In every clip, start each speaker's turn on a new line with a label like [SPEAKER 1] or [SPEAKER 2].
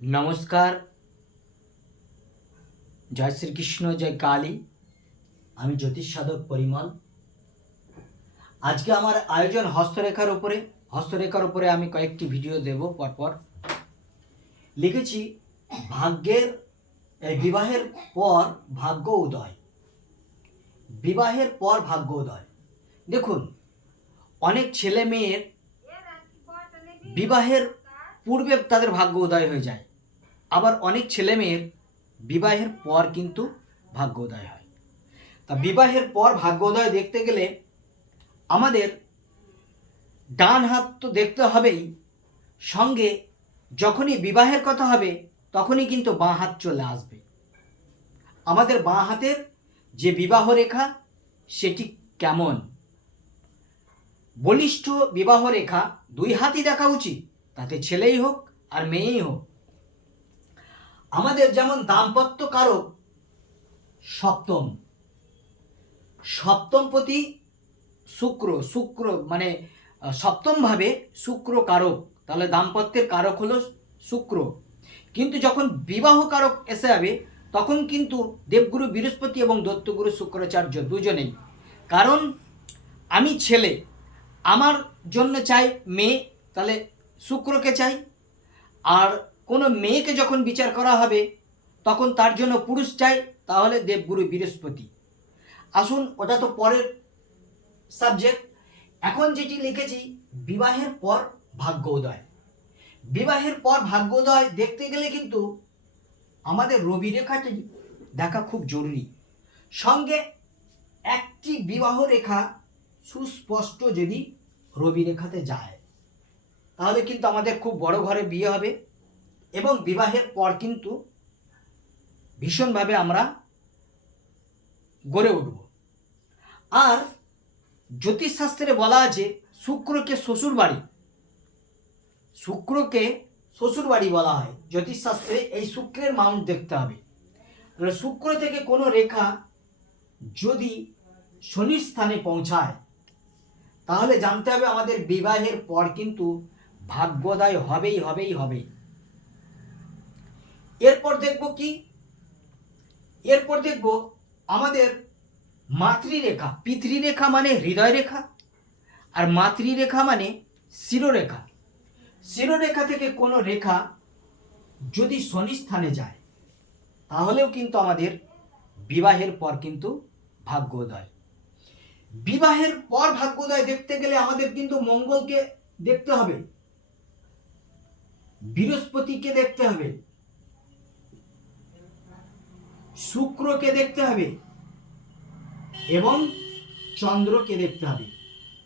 [SPEAKER 1] নমস্কার। জয় শ্রীকৃষ্ণ, জয় কালী। আমি জ্যোতিষ সাধক পরিমল। আজকে আমার আয়োজন হস্তরেখার উপরে। হস্তরেখার উপরে আমি কয়েকটি ভিডিও দেব পরপর। লিখেছি, ভাগ্যের বিবাহের পর ভাগ্য উদয়। বিবাহের পর ভাগ্য উদয়। দেখুন, অনেক ছেলে মেয়ের বিবাহের পূর্বে তাদের ভাগ্য উদয় হয়ে যায়। আবার অনেক ছেলে মেয়ের বিবাহের পর কিন্তু ভাগ্য উদয় হয়। তা বিবাহের পর ভাগ্য উদয় দেখতে গেলে আমাদের ডান হাত তো দেখতে হবেই, সঙ্গে যখনই বিবাহের কথা হবে, তখনই কিন্তু বাঁ হাত চলে আসবে। আমাদের বাঁ হাতের যে বিবাহ রেখা, সেটি কেমন? বলিষ্ঠ বিবাহ রেখা দুই হাতই দেখা উচিত। তাতে ছেলেই হোক আর মেয়েই হোক। আমাদের যেমন দাম্পত্য কারক সপ্তম, সপ্তমপতি শুক্র শুক্র মানে সপ্তমভাবে শুক্র কারক তাহলে দাম্পত্যের কারক হলো শুক্র। কিন্তু যখন বিবাহ কারক এসে যাবে, তখন কিন্তু দেবগুরু বৃহস্পতি এবং দত্তগুরু শুক্রাচার্য দুজনেই। কারণ আমি ছেলে, আমার জন্য চাই মেয়ে, তাহলে শুক্রকে চাই। আর কোনো মেয়েকে যখন বিচার করা হবে, তখন তার জন্য পুরুষ চাই, তাহলে দেবগুরু বৃহস্পতি। আসুন, ওটা তো পরের সাবজেক্ট এখন যেটি লিখেছি, বিবাহের পর ভাগ্য উদয় বিবাহের পর ভাগ্য উদয় দেখতে গেলে কিন্তু আমাদের রবি রেখাটি দেখা খুব জরুরি। সঙ্গে একটি বিবাহ রেখা সুস্পষ্ট যদি রবি রেখাতে যায়। তাহলে কিন্তু আমাদের খুব বড় ঘরে বিয়ে হবে এবং বিবাহের পর কিন্তু ভীষণভাবে আমরা গড়ে উঠব। আর জ্যোতিষশাস্ত্রে বলা আছে, শুক্রকে শ্বশুর বাড়ি শুক্রকে শ্বশুর বাড়ি বলা হয়। জ্যোতিষশাস্ত্রে এই শুক্রের মাউন্ট দেখতে হবে। তাহলে শুক্র থেকে কোনো রেখা যদি শনির স্থানে পৌঁছায়, তাহলে জানতে হবে আমাদের বিবাহের পর কিন্তু ভাগ্যোদয় হবেই হবেই হবে। এরপর দেখব কি? এরপর দেখব আমাদের মাতৃরেখা, পিতৃরেখা মানে হৃদয় রেখা আর মাতৃরেখা মানে শিরোরেখা। শিরোরেখা থেকে কোনো রেখা যদি শনি স্থানে যায়, তাহলেও কিন্তু আমাদের বিবাহের পর কিন্তু ভাগ্যোদয়। বিবাহের পর ভাগ্যোদয় দেখতে গেলে আমাদের কিন্তু মঙ্গলকে দেখতে হবে। বৃহস্পতিকে দেখতে হবে। শুক্রকে দেখতে হবে এবং চন্দ্রকে দেখতে হবে।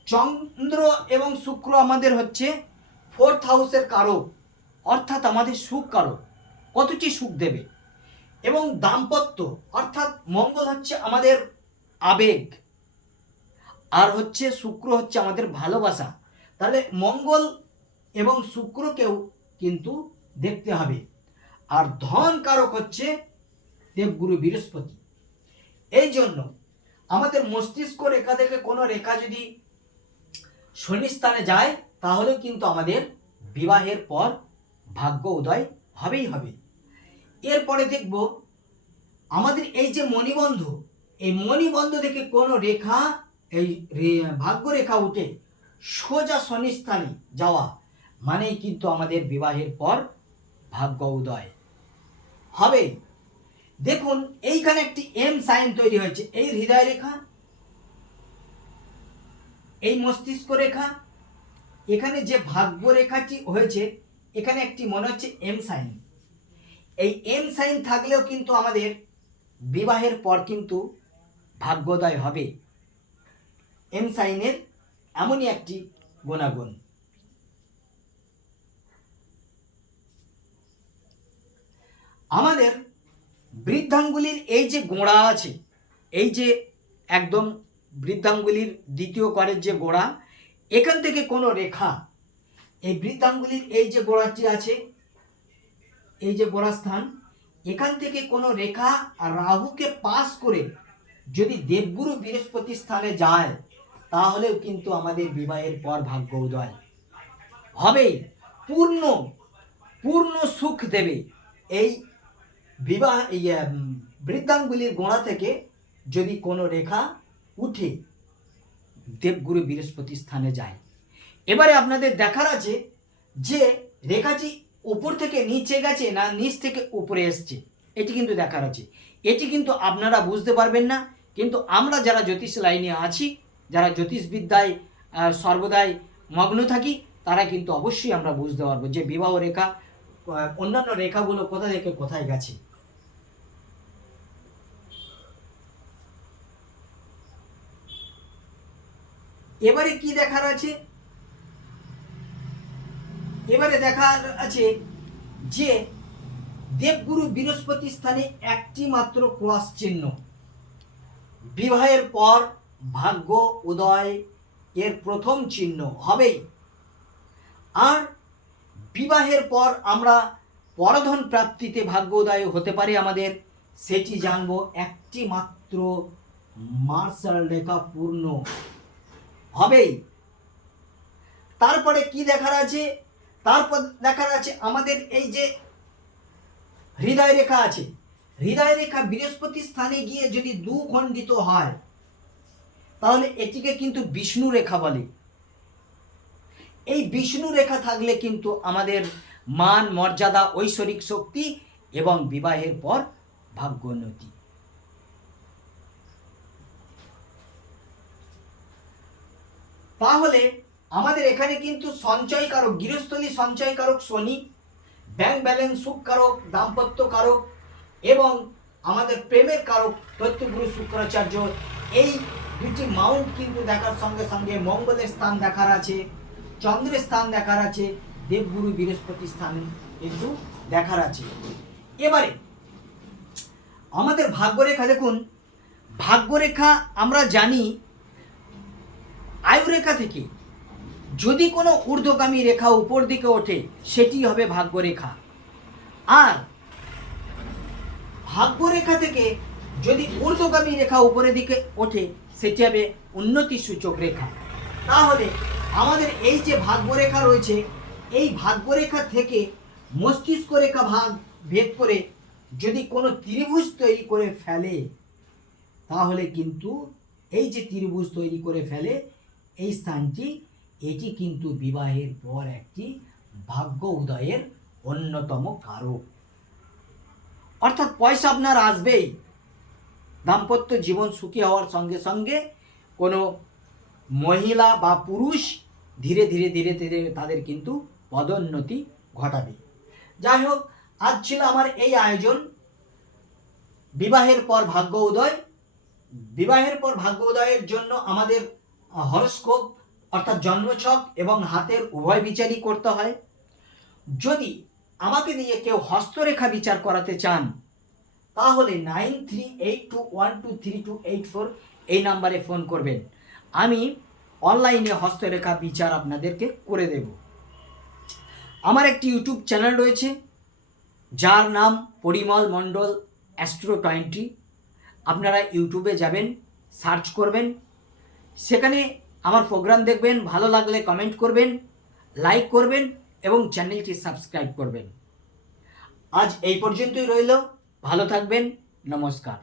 [SPEAKER 1] চন্দ্র এবং শুক্র আমাদের হচ্ছে ফোর্থ হাউসের কারক, অর্থাৎ আমাদের সুখ কারক। কতটি সুখ দেবে? এবং দাম্পত্য, অর্থাৎ মঙ্গল হচ্ছে আমাদের আবেগ, আর হচ্ছে শুক্র হচ্ছে আমাদের ভালোবাসা। তাহলে মঙ্গল এবং শুক্রকেও কিন্তু দেখতে হবে। আর ধন কারক হচ্ছে দেবগুরু বৃহস্পতি। এই জন্য আমাদের মস্তিষ্ক রেখা থেকে কোনো রেখা যদি শনি স্থানে যায় তাহলেও কিন্তু আমাদের বিবাহের পর ভাগ্য উদয় হবেই হবে। এরপরে দেখব আমাদের এই যে মণিবন্ধ, এই মণিবন্ধ থেকে কোনো রেখা, এই ভাগ্য রেখা উঠে সোজা শনি স্থানে যাওয়া মানেই কিন্তু আমাদের বিবাহের পর ভাগ্য উদয়। হবে। দেখুন, এইখানে একটি এম সাইন তৈরি হয়েছে। এই হৃদয় রেখা, এই মস্তিষ্ক রেখা, এখানে যে ভাগ্য রেখাটি হয়েছে, এখানে একটি মনে হচ্ছে এম সাইন এই এম সাইন থাকলেও কিন্তু আমাদের বিবাহের পর কিন্তু ভাগ্যোদয় হবে। এম সাইনের এমনই একটি গুণাগুণ। আমাদের বৃদ্ধাঙ্গুলির এই যে গোড়া আছে, এই যে একদম বৃদ্ধাঙ্গুলির দ্বিতীয় করের যে গোড়া, এখান থেকে কোনো রেখা, এই বৃদ্ধাঙ্গুলির এই যে গোড়াটি আছে, এই যে গোড়া স্থান, এখান থেকে কোনো রেখা রাহুকে পাস করে যদি দেবগুরু বৃহস্পতি স্থানে যায়, তাহলেও কিন্তু আমাদের বিবাহের পর ভাগ্য উদয় হবে। পূর্ণ পূর্ণ সুখ দেবে। এই বিবাহ বৃদ্ধাঙ্গুলির গোড়া থেকে যদি কোনো রেখা উঠে, দেবগুরু বৃহস্পতি স্থানে যায়। এবারে আপনাদের দেখার আছে যে রেখাটি উপর থেকে নিচে গেছে না নিচ থেকে উপরে এসছে। এটি কিন্তু দেখার আছে। এটি কিন্তু আপনারা বুঝতে পারবেন না, কিন্তু আমরা যারা জ্যোতিষ লাইনে আছি, যারা জ্যোতিষবিদ্যায় সর্বদাই মগ্ন থাকি, তারা কিন্তু অবশ্যই আমরা বুঝতে পারব যে বিবাহ রেখা অন্যান্য রেখাগুলো কোথা থেকে কোথায় গেছে। এবারে কি দেখার আছে? এবারে দেখার আছে যে দেবগুরু বৃহস্পতি স্থানে একটি মাত্র ক্রস চিহ্ন। বিবাহের পর ভাগ্য, উদয় এর প্রথম চিহ্ন হবেই। আর বিবাহের পর আমরা পরধন প্রাপ্তিতে ভাগ্য, উদয় হতে পারে আমাদের। সেটি জানব একটি মাত্র মার্শাল রেখা পূর্ণ হবেই। তারপরে কি দেখার আছে? তারপর দেখার আছে আমাদের এই যে হৃদয় রেখা আছে। হৃদয় রেখা বৃহস্পতি স্থানে গিয়ে যদি দুখণ্ডিত হয়, তাহলে এটিকে কিন্তু বিষ্ণু রেখা বলে। এই বিষ্ণু রেখা থাকলে কিন্তু আমাদের মান, মর্যাদা, ঐশ্বরিক শক্তি এবং বিবাহের পর ভাগ্যোন্নতি। তাহলে আমাদের এখানে কিন্তু সঞ্চয়কারক, গৃহস্থলী সঞ্চয়কারক শনি ব্যাংক ব্যালেন্স সুখ কারক দাম্পত্য কারক এবং আমাদের প্রেমের কারক তথ্যগুরু শুক্রাচার্য, এই দুটি মাউন্ট কিন্তু দেখার সঙ্গে সঙ্গে মঙ্গলের স্থান দেখার আছে, চন্দ্রের স্থান দেখার আছে, দেবগুরু বৃহস্পতি স্থান কিন্তু দেখার আছে। এবারে আমাদের ভাগ্যরেখা দেখুন, ভাগ্যরেখা আমরা জানি আয়ুরেখা থেকে। যদি কোনো ঊর্ধ্বগামী রেখা উপর দিকে ওঠে, সেটি হবে ভাগ্যরেখা। আর ভাগ্যরেখা থেকে যদি ঊর্ধ্বগামী রেখা উপরের দিকে ওঠে, সেটি হবে উন্নতি সূচক রেখা। তাহলে আমাদের এই যে ভাগ্যরেখা রয়েছে, এই ভাগ্যরেখা থেকে মস্তিষ্ক রেখা ভাগ ভেদ করে যদি কোনো ত্রিভুজ তৈরি করে ফেলে, তাহলে কিন্তু এই যে ত্রিভুজ তৈরি করে ফেলে এই স্থানটি, এটি কিন্তু বিবাহের পর একটি ভাগ্য উদয়ের অন্যতম কারক। অর্থাৎ পয়সা আপনার আসবেই। দাম্পত্য জীবন সুখী হওয়ার সঙ্গে সঙ্গে কোনো মহিলা বা পুরুষ ধীরে ধীরে ধীরে ধীরে তাদের কিন্তু পদোন্নতি ঘটাবে। যাই হোক, আজ ছিল আমার এই আয়োজন। বিবাহের পর ভাগ্য উদয়। বিবাহের পর ভাগ্য উদয়ের জন্য আমাদের হরস্কোপ, অর্থাৎ জন্মছক এবং হাতের উভয় বিচারই করতে হয়। যদি আমাকে দিয়ে কেউ হস্তরেখা বিচার করাতে চান, তাহলে nine three eight two one two three two eight four এই নাম্বারে ফোন করবেন। আমি অনলাইনে হস্তরেখা বিচার আপনাদেরকে করে দেব। আমার একটি ইউটিউব চ্যানেল রয়েছে, যার নাম পরিমল মণ্ডল অ্যাস্ট্রো টোয়েন্টি। আপনারা ইউটিউবে যাবেন, সার্চ করবেন সেখানে আমার প্রোগ্রাম দেখবেন, ভালো লাগলে কমেন্ট করবেন লাইক করবেন এবং চ্যানেলটি সাবস্ক্রাইব করবেন। আজ এই পর্যন্তই রইল, ভালো থাকবেন, নমস্কার।